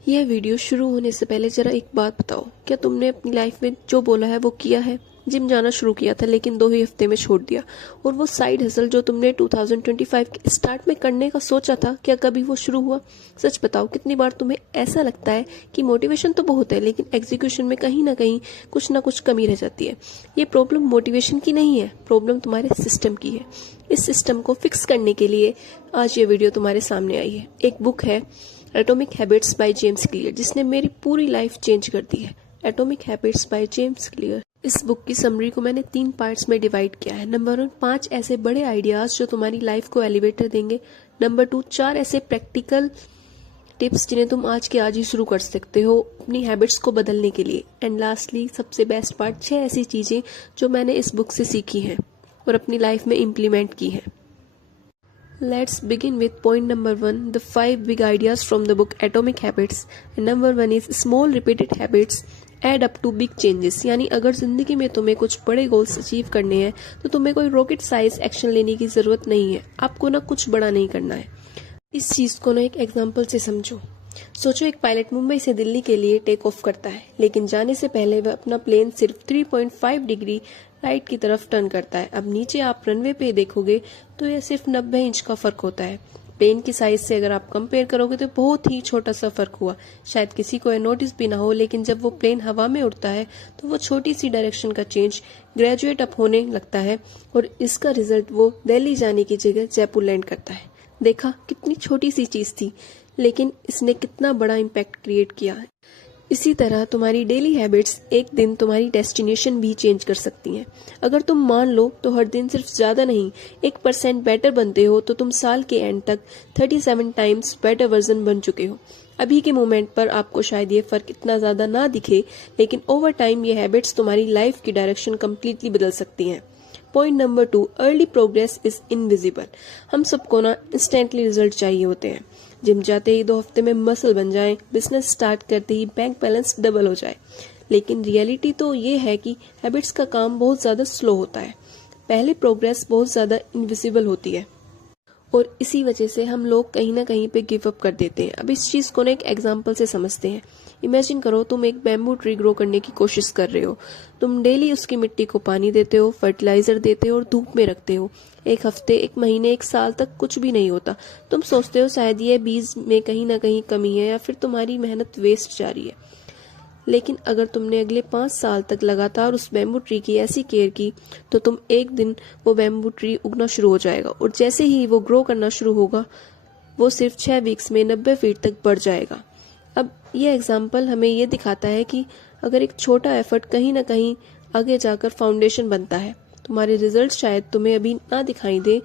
यह वीडियो शुरू होने से पहले जरा एक बात बताओ, क्या तुमने अपनी लाइफ में जो बोला है वो किया है? जिम जाना शुरू किया था लेकिन 2 ही हफ्ते में छोड़ दिया। और वो साइड हसल जो तुमने 2025 के स्टार्ट में करने का सोचा था, क्या कभी वो शुरू हुआ? सच बताओ, कितनी बार तुम्हें ऐसा लगता है कि मोटिवेशन तो बहुत है लेकिन एग्जीक्यूशन में कहीं ना कुछ कमी रह जाती है। ये प्रॉब्लम मोटिवेशन की नहीं है, प्रॉब्लम तुम्हारे सिस्टम की है। इस सिस्टम को फिक्स करने के लिए आज ये वीडियो तुम्हारे सामने आई है। एक बुक है atomic habits by James clear, जिसने मेरी पूरी लाइफ चेंज कर दी है। Atomic habits by James clear. इस बुक की समरी को मैंने 3 पार्ट्स में डिवाइड किया है। नंबर 1, 5 ऐसे बड़े आइडियाज जो तुम्हारी लाइफ को एलिवेटर देंगे। नंबर 2, 4 ऐसे प्रैक्टिकल टिप्स जिन्हें तुम आज के आज ही शुरू कर सकते हो अपनी हैबिट्स को बदलने के लिए। एंड लास्टली सबसे बेस्ट पार्ट, 6 ऐसी चीजें जो मैंने इस बुक से सीखी हैं और अपनी लाइफ में इम्प्लीमेंट की हैं। Let's begin with point number 1, the 5 big ideas from the book Atomic Habits. And number 1 is small repeated habits add up to big changes. यानी अगर जिंदगी में तुम्हें कुछ बड़े गोल्स अचीव करने हैं तो तुम्हें कोई रॉकेट साइज एक्शन लेने की जरूरत नहीं है। आपको ना कुछ बड़ा नहीं करना है। इस चीज को ना एक एग्जाम्पल से समझो। सोचो, एक पायलट मुंबई से दिल्ली के लिए टेक ऑफ करता है, लेकिन जाने से पहले वह अपना प्लेन सिर्फ 3.5 डिग्री राइट की तरफ टर्न करता है। अब नीचे आप रनवे पे देखोगे तो यह सिर्फ 90 इंच का फर्क होता है। प्लेन की साइज से अगर आप कंपेयर करोगे तो बहुत ही छोटा सा फर्क हुआ। शायद किसी को यह नोटिस भी ना हो, लेकिन जब वो प्लेन हवा में उड़ता है तो वो छोटी सी डायरेक्शन का चेंज ग्रेजुएट अप होने लगता है और इसका रिजल्ट वो दिल्ली जाने की जगह जयपुर लैंड करता है। देखा, कितनी छोटी सी चीज थी लेकिन इसने कितना बड़ा इम्पैक्ट क्रिएट किया है। इसी तरह तुम्हारी डेली हैबिट्स एक दिन तुम्हारी डेस्टिनेशन भी चेंज कर सकती हैं। अगर तुम मान लो तो हर दिन सिर्फ ज्यादा नहीं 1% बेटर बनते हो तो तुम साल के एंड तक 37 टाइम्स बेटर वर्जन बन चुके हो। अभी के मोमेंट पर आपको शायद ये फर्क इतना ज्यादा ना दिखे, लेकिन ओवर टाइम ये हैबिट्स तुम्हारी लाइफ की डायरेक्शन कम्प्लीटली बदल सकती हैं। Point number 2, early progress is invisible. हम सबको ना इंस्टेंटली रिजल्ट चाहिए होते हैं। जिम जाते ही 2 हफ्ते में मसल बन जाए, बिजनेस स्टार्ट करते ही बैंक बैलेंस डबल हो जाए। लेकिन रियलिटी तो ये है कि हैबिट्स का काम बहुत ज्यादा स्लो होता है। पहले प्रोग्रेस बहुत ज्यादा इनविजिबल होती है और इसी वजह से हम लोग कहीं ना कहीं पे गिव अप कर देते हैं। अब इस चीज को ना एक एग्जांपल से समझते हैं। इमेजिन करो, तुम एक बैम्बू ट्री ग्रो करने की कोशिश कर रहे हो। तुम डेली उसकी मिट्टी को पानी देते हो, फर्टिलाइजर देते हो और धूप में रखते हो। 1 हफ्ते, 1 महीने, 1 साल तक कुछ भी नहीं होता। तुम सोचते हो शायद ये बीज में कहीं ना कहीं कमी है या फिर तुम्हारी मेहनत वेस्ट जा रही है। लेकिन अगर तुमने अगले 5 साल तक लगातार उस बैम्बू ट्री की ऐसी केयर की तो तुम एक दिन वो बैम्बू ट्री उगना शुरू हो जाएगा और जैसे ही वो ग्रो करना शुरू होगा वो सिर्फ 6 वीक्स में 90 फीट तक बढ़ जाएगा। अब ये एग्जाम्पल हमें ये दिखाता है कि अगर एक छोटा एफर्ट कहीं ना कहीं आगे जाकर फाउंडेशन बनता है। तुम्हारे रिजल्ट शायद तुम्हें अभी ना दिखाई दे,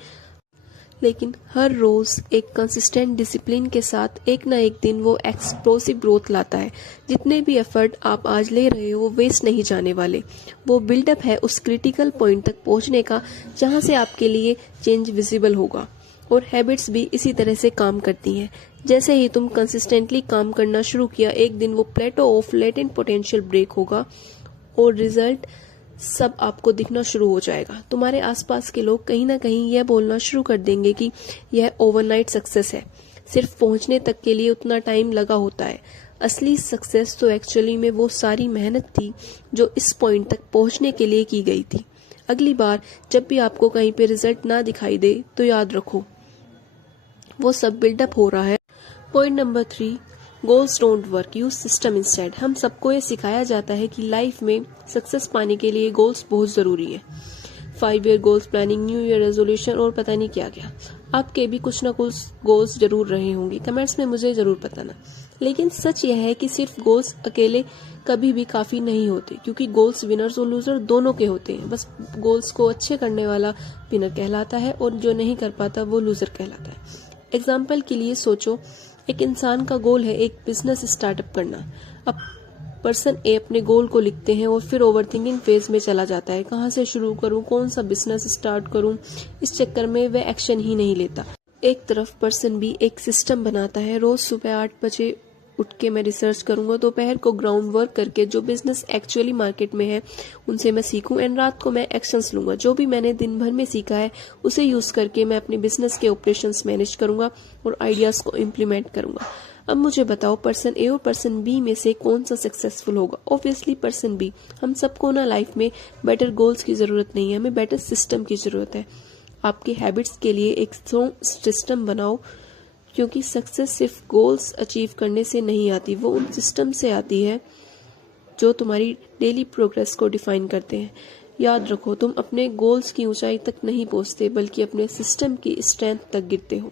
लेकिन हर रोज एक कंसिस्टेंट डिसिप्लिन के साथ एक ना एक दिन वो एक्सप्लोसिव ग्रोथ लाता है। जितने भी एफर्ट आप आज ले रहे हो वो वेस्ट नहीं जाने वाले। वो बिल्डअप है उस क्रिटिकल पॉइंट तक पहुंचने का जहां से आपके लिए चेंज विजिबल होगा। और हैबिट्स भी इसी तरह से काम करती हैं। जैसे ही तुम कंसिस्टेंटली काम करना शुरू किया, एक दिन वो प्लेटो ऑफ लेटेंट पोटेंशियल ब्रेक होगा और रिजल्ट सब आपको दिखना शुरू हो जाएगा। तुम्हारे आसपास के लोग कहीं ना कहीं यह बोलना शुरू कर देंगे कि यह ओवरनाइट सक्सेस है, सिर्फ पहुंचने तक के लिए उतना टाइम लगा होता है। असली सक्सेस तो एक्चुअली में वो सारी मेहनत थी जो इस पॉइंट तक पहुंचने के लिए की गई थी। अगली बार जब भी आपको कहीं पे रिजल्ट ना दिखाई दे तो याद रखो वो सब बिल्डअप हो रहा है। Point number 3, goals don't work, use system instead. हम सबको ये सिखाया जाता है कि लाइफ में सक्सेस पाने के लिए गोल्स बहुत जरूरी है। 5 year goals, planning, new year resolution और पता नहीं क्या क्या। आपके भी कुछ ना कुछ गोल्स जरूर रहे होंगे, कमेंट्स में मुझे जरूर बताना। लेकिन सच यह है कि सिर्फ गोल्स अकेले कभी भी काफी नहीं होते, क्योंकि गोल्स विनर्स और लूजर दोनों के होते हैं। बस गोल्स को अच्छे करने वाला विनर कहलाता है और जो नहीं कर पाता वो लूजर कहलाता है। एग्जाम्पल के लिए सोचो, एक इंसान का गोल है एक बिजनेस स्टार्टअप करना। अब पर्सन ए अपने गोल को लिखते हैं और फिर ओवरथिंकिंग फेज में चला जाता है। कहाँ से शुरू करूं, कौन सा बिजनेस स्टार्ट करूं, इस चक्कर में वह एक्शन ही नहीं लेता। एक तरफ पर्सन बी एक सिस्टम बनाता है। रोज सुबह 8 बजे उठ के मैं रिसर्च करूंगा, दोपहर को ग्राउंड वर्क करके जो बिजनेस एक्चुअली मार्केट में है उनसे मैं सीखूं एंड रात को मैं एक्शंस लूंगा। जो भी मैंने दिन भर में सीखा है उसे यूज करके मैं अपने बिजनेस के ऑपरेशंस मैनेज करूंगा और आइडियाज को इम्प्लीमेंट करूंगा। अब मुझे बताओ पर्सन ए और पर्सन बी में से कौन सा सक्सेसफुल होगा? Obviously person B. हम सबको ना लाइफ में बेटर गोल्स की ज़रूरत नहीं है, हमें बेटर सिस्टम की ज़रूरत है। आपके हैबिट्स के लिए एक स्ट्रॉन्ग सिस्टम बनाओ, क्योंकि सक्सेस सिर्फ गोल्स अचीव करने से नहीं आती, वो उन सिस्टम से आती है जो तुम्हारी डेली प्रोग्रेस को डिफाइन करते हैं। याद रखो, तुम अपने गोल्स की ऊंचाई तक नहीं पहुंचते, बल्कि अपने सिस्टम की स्ट्रेंथ तक गिरते हो।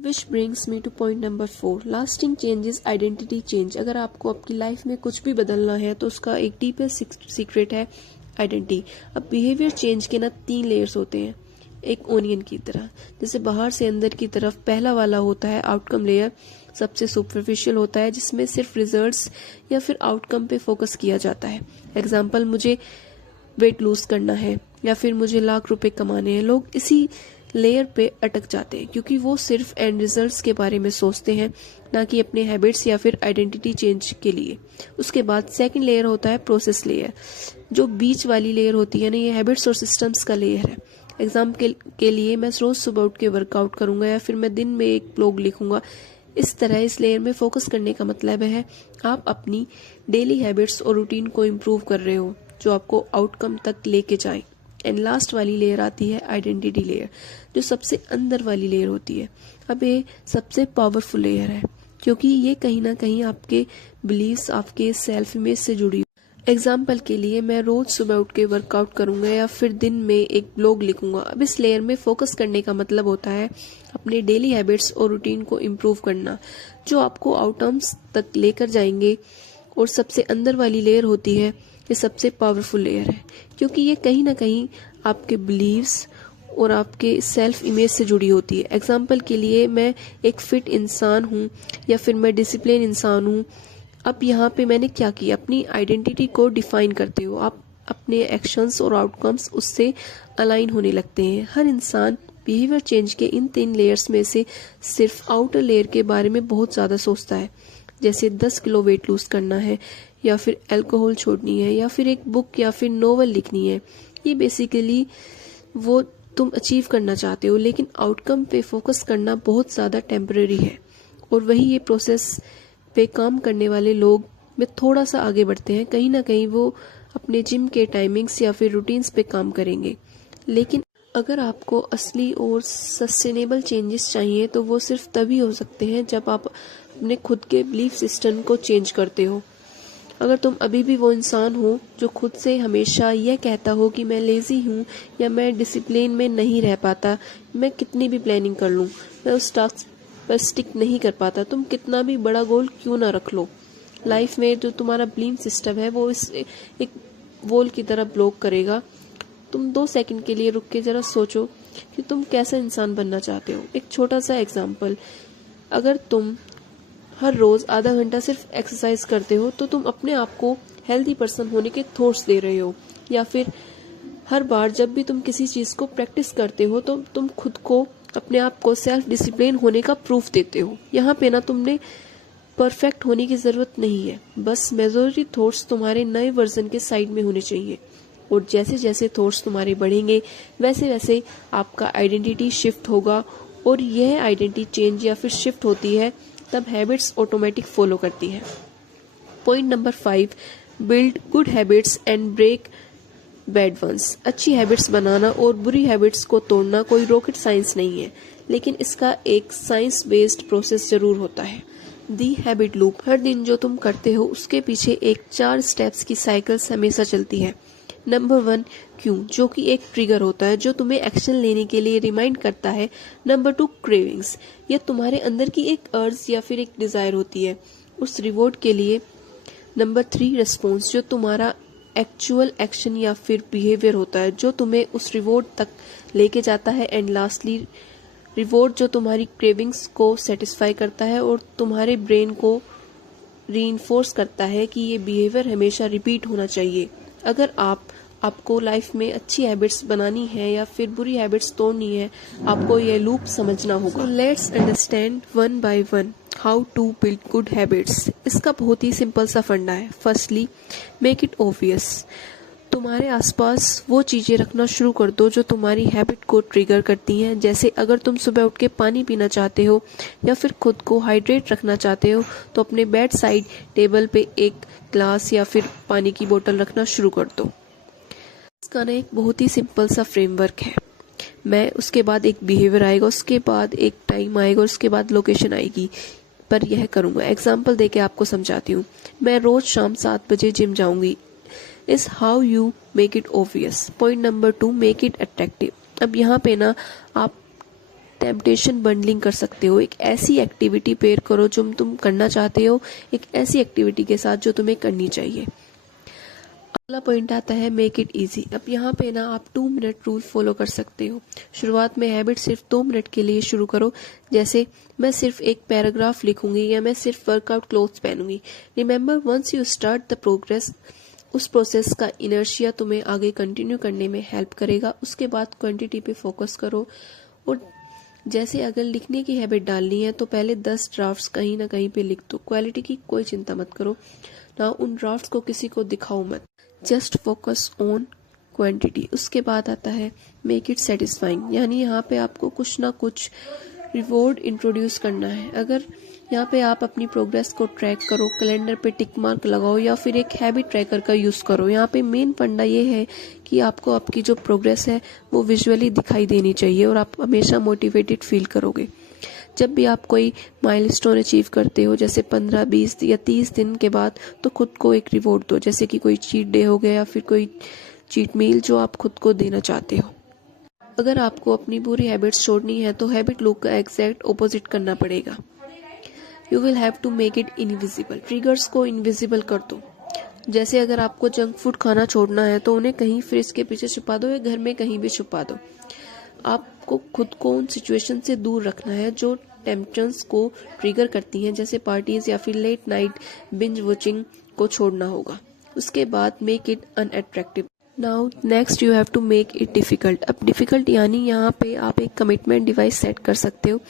विच brings me to point number 4, lasting changes identity change. अगर आपको आपकी लाइफ में कुछ भी बदलना है तो उसका एक डीपेस्ट सीक्रेट है आइडेंटिटी। अब बिहेवियर चेंज के ना 3 लेयर्स होते हैं, एक ओनियन की तरह। जैसे बाहर से अंदर की तरफ पहला वाला होता है आउटकम लेयर, सबसे सुपरफिशियल होता है, जिसमें सिर्फ रिजल्ट्स या फिर आउटकम पे फोकस किया जाता है। एग्जाम्पल, मुझे वेट लूज करना है या फिर मुझे लाख रुपए कमाने हैं। लोग इसी लेयर पे अटक जाते हैं क्योंकि वो सिर्फ एंड रिजल्ट्स के बारे में सोचते हैं, ना कि अपने हैबिट्स या फिर आइडेंटिटी चेंज के लिए। उसके बाद सेकंड लेयर होता है प्रोसेस लेयर। जो बीच वाली लेयर होती है ना, ये हैबिट्स और सिस्टम्स का लेयर है। एग्जाम के लिए मैं रोज सुबह उठ के वर्कआउट करूंगा या फिर मैं दिन में एक ब्लॉग लिखूंगा। इस तरह इस लेयर में फोकस करने का मतलब है आप अपनी डेली हैबिट्स और रूटीन को इम्प्रूव कर रहे हो, जो आपको आउटकम तक लेके जाए। एंड लास्ट वाली लेयर आती है आइडेंटिटी लेयर, जो सबसे अंदर वाली लेयर होती है। अब ये सबसे पावरफुल लेयर है, क्योंकि ये कहीं ना कहीं आपके बिलीव्स, आपके सेल्फ इमेज से जुड़ी। एग्जाम्पल के लिए मैं रोज सुबह उठ के वर्कआउट करूंगा या फिर दिन में एक ब्लॉग लिखूंगा। अब इस लेयर में फोकस करने का मतलब होता है अपने डेली हैबिट्स और रूटीन को इम्प्रूव करना, जो आपको आउटकम्स तक लेकर जाएंगे। और सबसे अंदर वाली लेयर होती है, ये सबसे पावरफुल लेयर है, क्योंकि ये कहीं ना कहीं आपके बिलीव्स और आपके सेल्फ इमेज से जुड़ी होती है। एग्जाम्पल के लिए मैं एक फिट इंसान हूँ या फिर मैं डिसिप्लिन इंसान हूँ। अब यहाँ पे मैंने क्या किया, अपनी आइडेंटिटी को डिफाइन करते हो आप, अपने एक्शंस और आउटकम्स उससे अलाइन होने लगते हैं। हर इंसान बिहेवियर चेंज के इन 3 लेयर्स में से सिर्फ आउटर लेयर के बारे में बहुत ज़्यादा सोचता है, जैसे 10 किलो वेट लूज करना है या फिर अल्कोहल छोड़नी है या फिर एक बुक या फिर नोवेल लिखनी है। ये बेसिकली वो तुम अचीव करना चाहते हो, लेकिन आउटकम पे फोकस करना बहुत ज़्यादा टेम्पररी है। और वही ये प्रोसेस पे काम करने वाले लोग में थोड़ा सा आगे बढ़ते हैं। कहीं ना कहीं वो अपने जिम के टाइमिंग्स या फिर रूटीन्स पे काम करेंगे। लेकिन अगर आपको असली और सस्टेनेबल चेंजेस चाहिए तो वो सिर्फ तभी हो सकते हैं जब आप अपने खुद के बिलीफ सिस्टम को चेंज करते हो। अगर तुम अभी भी वो इंसान हो जो खुद से हमेशा यह कहता हो कि मैं लेजी हूँ या मैं डिसिप्लिन में नहीं रह पाता, मैं कितनी भी प्लानिंग कर लूँ मैं उस टास्क पर स्टिक नहीं कर पाता, तुम कितना भी बड़ा गोल क्यों ना रख लो, लाइफ में जो तुम्हारा बिलीफ सिस्टम है वो इस एक वॉल की तरह ब्लॉक करेगा। तुम 2 सेकंड के लिए रुक के जरा सोचो कि तुम कैसा इंसान बनना चाहते हो। एक छोटा सा एग्जाम्पल, अगर तुम हर रोज आधा घंटा सिर्फ एक्सरसाइज करते हो तो तुम अपने आप को हेल्दी पर्सन होने के थॉट्स दे रहे हो। या फिर हर बार जब भी तुम किसी चीज को प्रैक्टिस करते हो तो तुम खुद को, अपने आप को सेल्फ डिसिप्लिन होने का प्रूफ देते हो। यहाँ पे ना तुमने परफेक्ट होने की जरूरत नहीं है, बस मेजॉरिटी थॉट्स तुम्हारे नए वर्जन के साइड में होने चाहिए। और जैसे जैसे थॉट्स तुम्हारे बढ़ेंगे वैसे वैसे आपका आइडेंटिटी शिफ्ट होगा। और यह आइडेंटिटी चेंज या फिर शिफ्ट होती है तब हैबिट्स ऑटोमेटिक फॉलो करती है। Point number 5, build good habits and break bad ones. अच्छी हैबिट्स बनाना और बुरी हैबिट्स को तोड़ना कोई रॉकेट साइंस नहीं है, लेकिन इसका एक साइंस बेस्ड प्रोसेस जरूर होता है। दी हैबिट लूप, हर दिन जो तुम करते हो उसके पीछे एक 4 स्टेप्स की साइकिल्स हमेशा चलती है। नंबर 1, क्यों, जो कि एक ट्रिगर होता है जो तुम्हें एक्शन लेने के लिए रिमाइंड करता है। नंबर 2, क्रेविंग्स, यह तुम्हारे अंदर की एक अर्ज या फिर एक डिजायर होती है उस रिवॉर्ड के लिए। नंबर 3, रिस्पॉन्स, जो तुम्हारा एक्चुअल एक्शन या फिर बिहेवियर होता है जो तुम्हें उस रिवॉर्ड तक लेके जाता है। एंड लास्टली, रिवॉर्ड, जो तुम्हारी क्रेविंग्स को सेटिस्फाई करता है और तुम्हारे ब्रेन को रीइंफोर्स करता है कि ये बिहेवियर हमेशा रिपीट होना चाहिए। अगर आपको लाइफ में अच्छी हैबिट्स बनानी है या फिर बुरी हैबिट्स तोड़नी है, आपको ये लूप समझना होगा। Let's understand one by one how to build good habits. इसका बहुत ही सिंपल सा फंडा है। Firstly, make it obvious. तुम्हारे आसपास वो चीज़ें रखना शुरू कर दो जो तुम्हारी हैबिट को ट्रिगर करती हैं। जैसे अगर तुम सुबह उठ के पानी पीना चाहते हो या फिर खुद को हाइड्रेट रखना चाहते हो तो अपने बेड साइड टेबल पे एक ग्लास या फिर पानी की बोतल रखना शुरू कर दो। इसका ना एक बहुत ही सिंपल सा फ्रेमवर्क है। मैं उसके बाद एक बिहेवियर आएगा, उसके बाद एक टाइम आएगा, उसके बाद लोकेशन आएगी, पर यह करूँगा। एग्जाम्पल देके आपको समझाती हूँ। मैं रोज़ शाम 7 बजे जिम जाऊँगी। Is how you make it obvious. Point number 2, make it attractive. अब यहाँ पे ना आप टेम्पटेशन बंडलिंग कर सकते हो। एक ऐसी एक्टिविटी पेयर करो जो तुम करना चाहते हो एक ऐसी एक्टिविटी के साथ जो तुम्हें करनी चाहिए। अगला पॉइंट आता है मेक इट इजी। अब यहाँ पे ना आप 2 मिनट रूल फॉलो कर सकते हो। शुरुआत में हैबिट सिर्फ 2 मिनट के लिए शुरू करो। जैसे मैं सिर्फ एक पैराग्राफ लिखूंगी या मैं सिर्फ वर्कआउट क्लोथ्स पहनूंगी। Remember, once you start the progress, उस प्रोसेस का इनर्शिया तुम्हें आगे कंटिन्यू करने में हेल्प करेगा। उसके बाद क्वांटिटी पे फोकस करो। और जैसे अगर लिखने की हैबिट डालनी है तो पहले 10 ड्राफ्ट्स कहीं ना कहीं पे लिख दो। क्वालिटी की कोई चिंता मत करो ना, उन ड्राफ्ट्स को किसी को दिखाओ मत। Just focus on quantity. उसके बाद आता है मेक इट सेटिस्फाइंग, यानी यहाँ पे आपको कुछ ना कुछ रिवॉर्ड इंट्रोड्यूस करना है। अगर यहाँ पे आप अपनी प्रोग्रेस को ट्रैक करो, कैलेंडर पे टिक मार्क लगाओ या फिर एक हैबिट ट्रैकर का यूज़ करो। यहाँ पे मेन फंडा ये है कि आपको आपकी जो प्रोग्रेस है वो विजुअली दिखाई देनी चाहिए और आप हमेशा मोटिवेटेड फील करोगे। जब भी आप कोई माइलस्टोन अचीव करते हो, जैसे 15, 20 या 30 दिन के बाद, तो खुद को एक रिवॉर्ड दो। जैसे कि कोई चीट डे हो गया या फिर कोई चीट मील जो आप खुद को देना चाहते हो। अगर आपको अपनी बुरी हैबिट्स छोड़नी है तो हैबिट लूप का एग्जैक्ट ऑपोजिट करना पड़ेगा। You will have to make it invisible. Triggers को इनविजिबल कर दो। जैसे अगर आपको जंक फूड खाना छोड़ना है तो उन्हें कहीं फ्रिज के पीछे छुपा दो या घर में कहीं भी छुपा दो। आपको खुद को उन सिचुएशन से दूर रखना है जो टेम्पटेशंस को ट्रिगर करती हैं, जैसे पार्टीज या फिर लेट नाइट बिंज वॉचिंग को छोड़ना होगा। उसके बाद make it unattractive. Now next you have to make it difficult. अब डिफिकल्ट यानी यहाँ पे आप एक कमिटमेंट डिवाइस सेट कर सकते हो।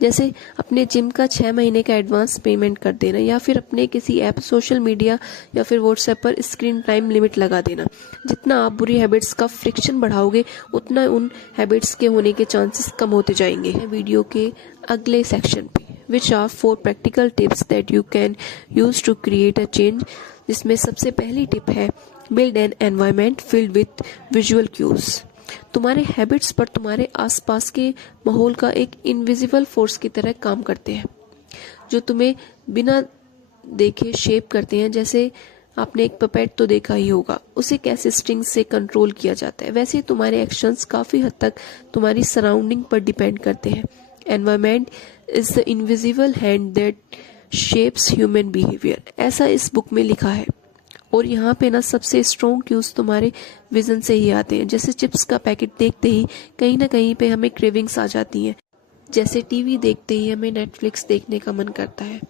जैसे अपने जिम का 6 महीने का एडवांस पेमेंट कर देना या फिर अपने किसी ऐप, सोशल मीडिया या फिर व्हाट्सएप पर स्क्रीन टाइम लिमिट लगा देना। जितना आप बुरी हैबिट्स का फ्रिक्शन बढ़ाओगे उतना उन हैबिट्स के होने के चांसेस कम होते जाएंगे। वीडियो के अगले सेक्शन पे which are 4 practical tips that you can use to create a change, जिसमें सबसे पहली टिप है build an environment filled with visual cues. तुम्हारे हैबिट्स पर तुम्हारे आसपास के माहौल का एक इनविजिबल फोर्स की तरह काम करते हैं जो तुम्हें बिना देखे शेप करते हैं। जैसे आपने एक पपेट तो देखा ही होगा, उसे कैसे स्ट्रिंग से कंट्रोल किया जाता है, वैसे तुम्हारे एक्शंस काफी हद तक तुम्हारी सराउंडिंग पर डिपेंड करते हैं। Environment is the invisible hand that shapes human behaviour, ऐसा इस बुक में लिखा है। और यहाँ पे ना सबसे स्ट्रॉन्ग क्यूज तुम्हारे विजन से ही आते हैं। जैसे चिप्स का पैकेट देखते ही कहीं ना कहीं पे हमें क्रेविंग्स आ जाती हैं। जैसे टीवी देखते ही हमें नेटफ्लिक्स देखने का मन करता है।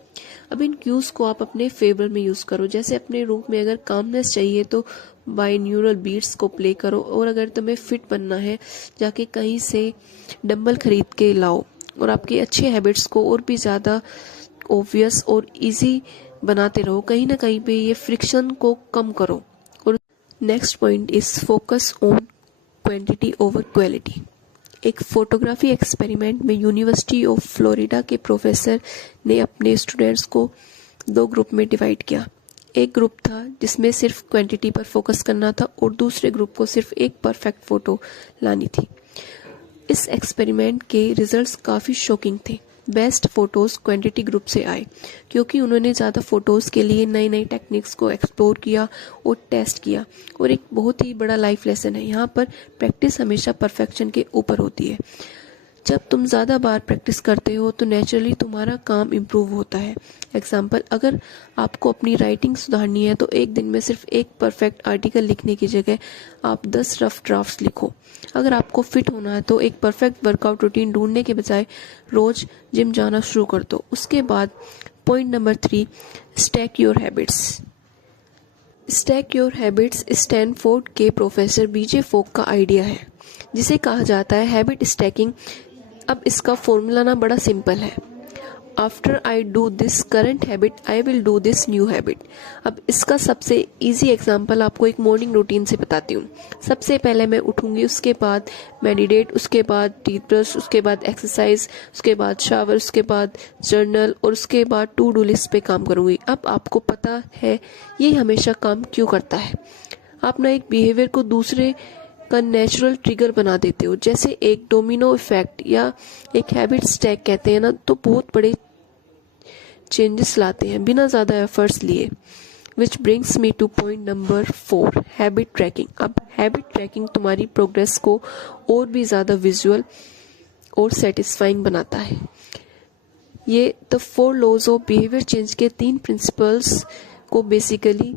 अब इन क्यूज को आप अपने फेवर में यूज करो। जैसे अपने रूम में अगर कामनेस चाहिए तो बाइन्यूरल बीट्स को प्ले करो, और अगर तुम्हें फिट बनना है जाके कहीं से डंबल खरीद के लाओ और आपके अच्छे हैबिट्स को और भी ज्यादा ऑब्वियस और इजी बनाते रहो। कहीं ना कहीं पे ये फ्रिक्शन को कम करो। और next point is focus on quantity over quality. एक फोटोग्राफी एक्सपेरिमेंट में यूनिवर्सिटी ऑफ फ्लोरिडा के प्रोफेसर ने अपने स्टूडेंट्स को 2 ग्रुप में डिवाइड किया। एक ग्रुप था जिसमें सिर्फ क्वांटिटी पर फोकस करना था और दूसरे ग्रुप को सिर्फ एक परफेक्ट फोटो लानी थी। इस एक्सपेरिमेंट के रिजल्ट्स काफी शॉकिंग थे। बेस्ट फोटोज क्वांटिटी ग्रुप से आए क्योंकि उन्होंने ज़्यादा फोटोज के लिए नई नई टेक्निक्स को एक्सप्लोर किया और टेस्ट किया। और एक बहुत ही बड़ा लाइफ लेसन है यहाँ पर, प्रैक्टिस हमेशा परफेक्शन के ऊपर होती है। जब तुम ज़्यादा बार प्रैक्टिस करते हो तो नेचुरली तुम्हारा काम इम्प्रूव होता है। एग्जाम्पल, अगर आपको अपनी राइटिंग सुधारनी है तो एक दिन में सिर्फ एक परफेक्ट आर्टिकल लिखने की जगह आप 10 रफ ड्राफ्ट्स लिखो। अगर आपको फिट होना है तो एक परफेक्ट वर्कआउट रूटीन ढूंढने के बजाय रोज जिम जाना शुरू कर दो। उसके बाद point number 3, stack your habits. Stack your habits Stanford के प्रोफेसर बीजे फोक का आइडिया है जिसे कहा जाता है हैबिट स्टैकिंग। अब इसका फॉर्मूला ना बड़ा सिंपल है। After I do this current habit I will do this new habit. अब इसका सबसे इजी एग्जांपल आपको एक मॉर्निंग रूटीन से बताती हूँ। सबसे पहले मैं उठूंगी, उसके बाद मेडिटेट, उसके बाद टीथ ब्रश, उसके बाद एक्सरसाइज, उसके बाद शावर, उसके बाद जर्नल और उसके बाद टू डू लिस्ट पे काम करूंगी। अब आपको पता है ये हमेशा काम क्यों करता है। आप ना एक बिहेवियर को दूसरे का नेचुरल ट्रिगर बना देते हो, जैसे एक डोमिनो इफेक्ट या एक हैबिट स्टैक कहते हैं ना, तो बहुत बड़े चेंजेस लाते हैं बिना ज्यादा एफर्ट्स लिए। Which brings me to point number 4, habit tracking. अब हैबिट ट्रैकिंग तुम्हारी प्रोग्रेस को और भी ज्यादा विजुअल और सेटिस्फाइंग बनाता है। ये the 4 laws of behaviour change के 3 प्रिंसिपल्स को बेसिकली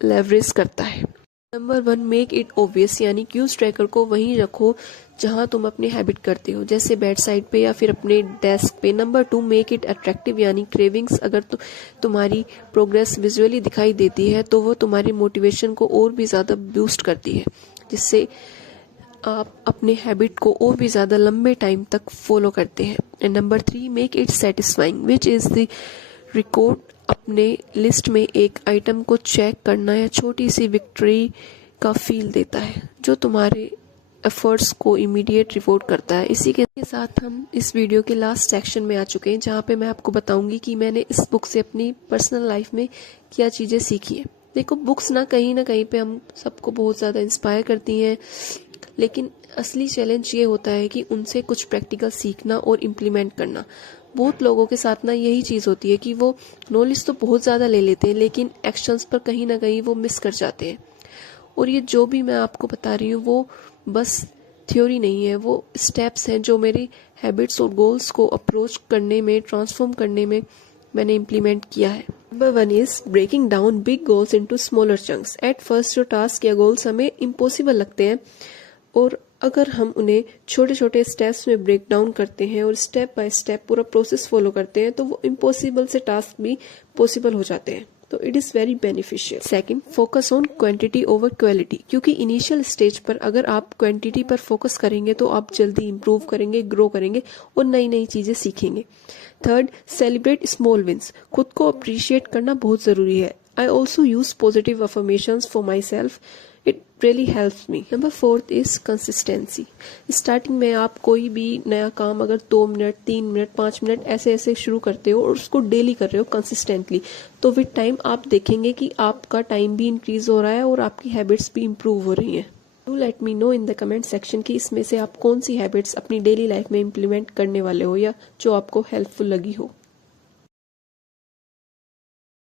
लेवरेज करता है। नंबर 1, मेक इट ऑब्वियस, यानी क्यूज ट्रैकर को वहीं रखो जहां तुम अपने हैबिट करते हो, जैसे बेड साइड पे या फिर अपने डेस्क पे। नंबर 2, मेक इट अट्रैक्टिव, यानी क्रेविंग्स। अगर तुम्हारी प्रोग्रेस विजुअली दिखाई देती है तो वो तुम्हारी मोटिवेशन को और भी ज्यादा बूस्ट करती है, जिससे आप अपने हैबिट को और भी ज्यादा लंबे टाइम तक फॉलो करते हैं। And number 3, make it satisfying, which is the record. अपने लिस्ट में एक आइटम को चेक करना या छोटी सी विक्ट्री का फील देता है, जो तुम्हारे एफर्ट्स को इमीडिएट रिवॉर्ड करता है। इसी के साथ हम इस वीडियो के लास्ट सेक्शन में आ चुके हैं, जहाँ पे मैं आपको बताऊंगी कि मैंने इस बुक से अपनी पर्सनल लाइफ में क्या चीजें सीखी है। देखो, बुक्स ना कहीं पे हम सबको बहुत ज्यादा इंस्पायर करती हैं, लेकिन असली चैलेंज ये होता है कि उनसे कुछ प्रैक्टिकल सीखना और इम्प्लीमेंट करना। बहुत लोगों के साथ ना यही चीज होती है कि वो नॉलेज तो बहुत ज्यादा ले लेते हैं, लेकिन एक्शंस पर कहीं ना कहीं वो मिस कर जाते हैं। और ये जो भी मैं आपको बता रही हूँ वो बस थ्योरी नहीं है, वो स्टेप्स हैं जो मेरी हैबिट्स और गोल्स को अप्रोच करने में, ट्रांसफॉर्म करने में मैंने इम्प्लीमेंट किया है। Number 1 is breaking down big goals into smaller chunks. At first जो टास्क या गोल्स हमें इम्पॉसिबल लगते हैं, और अगर हम उन्हें छोटे छोटे स्टेप्स में ब्रेक डाउन करते हैं और स्टेप बाय स्टेप पूरा प्रोसेस फॉलो करते हैं, तो वो इम्पॉसिबल से टास्क भी पॉसिबल हो जाते हैं। तो it is very beneficial. Second, focus on quantity over quality, क्योंकि इनिशियल स्टेज पर अगर आप क्वांटिटी पर फोकस करेंगे तो आप जल्दी इंप्रूव करेंगे, ग्रो करेंगे और नई नई चीजें सीखेंगे। थर्ड, सेलिब्रेट स्मॉल विंस, खुद को अप्रिशिएट करना बहुत जरूरी है। I also use positive affirmations for my self, it really helps me. Number 4 is consistency. Starting में आप कोई भी नया काम अगर 2 मिनट, 3 मिनट, 5 मिनट ऐसे ऐसे शुरू करते हो और उसको डेली कर रहे हो कंसिस्टेंटली, तो विद टाइम आप देखेंगे कि आपका टाइम भी इंक्रीज हो रहा है और आपकी हैबिट्स भी इंप्रूव हो रही हैं। Do let me know in the comment section कि इसमें से आप कौन सी हैबिट्स अपनी डेली लाइफ में इम्प्लीमेंट करने वाले हो या जो आपको हेल्पफुल लगी हो।